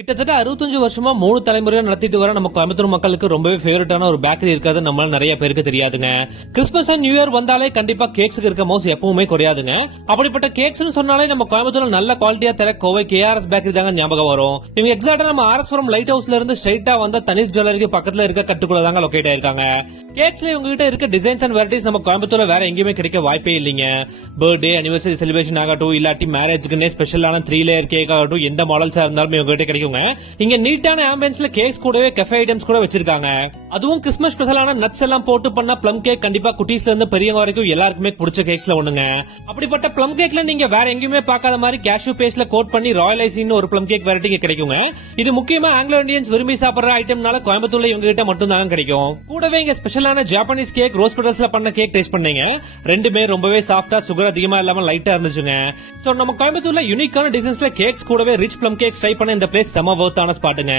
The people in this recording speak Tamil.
கிட்டத்தட்ட 65 வருஷமா 3 தலைமுறையா நடத்திட்டு வர நம்ம கோயம்புத்தூர் மக்களுக்கு ரொம்பவே ஃபேவரட்டான ஒரு பேக்கரி இருக்காது நம்மளால நிறைய பேருக்கு தெரியாதுங்க. கிறிஸ்மஸ் அண்ட் நியூ இயர் வந்தாலே கண்டிப்பா கேக்ஸ்க்கு இருக்க மவுஸ் எப்பவுமே குறையாதுங்க. அப்படிப்பட்ட கேக்ஸ்னு சொன்னாலே நம்ம கோயம்புத்தூர்ல நல்ல குவாலிட்டியா தர கோவை KRS பேக்கரி தாங்க ஞாபகம் வரும். இவங்க எக்ஸாக்ட்டா நம்ம ஆர்எஸ்புரம் லைட் ஹவுஸ்ல இருந்து ஸ்ட்ரைட்டா வந்த தனிஷ் ஜுவல்லரிக்கு பக்கத்துல இருக்க கட்டுக்குள்ள தாங்க லொகேட் ஆயிருக்காங்க. கேக்ஸ்ல இவங்க கிட்ட இருக்க டிசைன்ஸ் அண்ட் வெரைட்டிஸ் நம்ம கோயம்புத்தூர்ல வேற எங்கேயுமே கிடைக்க வாய்ப்பே இல்லைங்க. பர்த்டே அனிவர்சரி செலிப்ரேஷன் ஆகட்டும் இல்லாட்டி மேரேஜ்க்குனே ஸ்பெஷலான 3 லேயர் கேக் ஆகட்டும் எந்த மாடல்ஸா இருந்தாலும் இவங்க கிட்ட கிடைக்குங்க. இங்க நீட்டான ஆம்பியன்ஸ்ல கேக்ஸ் கூடவே கஃபே ஐட்டம்ஸ் கூட வச்சிருக்காங்க. அதுவும் கிறிஸ்மஸ் ஸ்பெஷலான நட்ஸ் எல்லாம் போட்டு பண்ண ப்ளம் கேக் கண்டிப்பா குட்டீஸ்ல இருந்து பெரியவங்க வரைக்கும் எல்லாருக்குமே பிடிச்ச கேக்ஸ்ல ஒண்ணுங்க. அப்படிப்பட்ட ப்ளம் கேக்ல நீங்க வேற எங்கேயுமே பார்க்காத மாதிரி கேஷ்யூ பேஸ்ட்ல கோட் பண்ணி ராயல் ஐசின்னு ஒரு ப்ளம் கேக் வெரைட்டி கிடைக்குங்க. இது முக்கியமா ஆங்கிலோ இந்தியன்ஸ் விரும்பி சாப்பிடுற ஐட்டம்னால கோயம்புத்தூர்ல இவங்க கிட்ட மட்டும் தாங்க கிடைக்கும். கூடவே இங்க ஸ்பெஷலான ஜாப்பனீஸ் கேக் ரோஸ் பெட்டல்ஸ்ல பண்ண கேக் டேஸ்ட் பண்ணீங்க. ரெண்டுமே ரொம்பவே சாஃப்டா சுகர் அதிகமா இல்லாம லைட்டா இருந்துச்சுங்க. சோ நம்ம கோயம்புத்தூர்ல யூனிக்கான டிசைன்ஸ்ல கேக்ஸ் கூடவே ரிச் ப்ளம் கேக்ஸ் ட்ரை பண்ண இந்த பிளேஸ் செம வர்த்தான ஸ்பாட்டுங்க.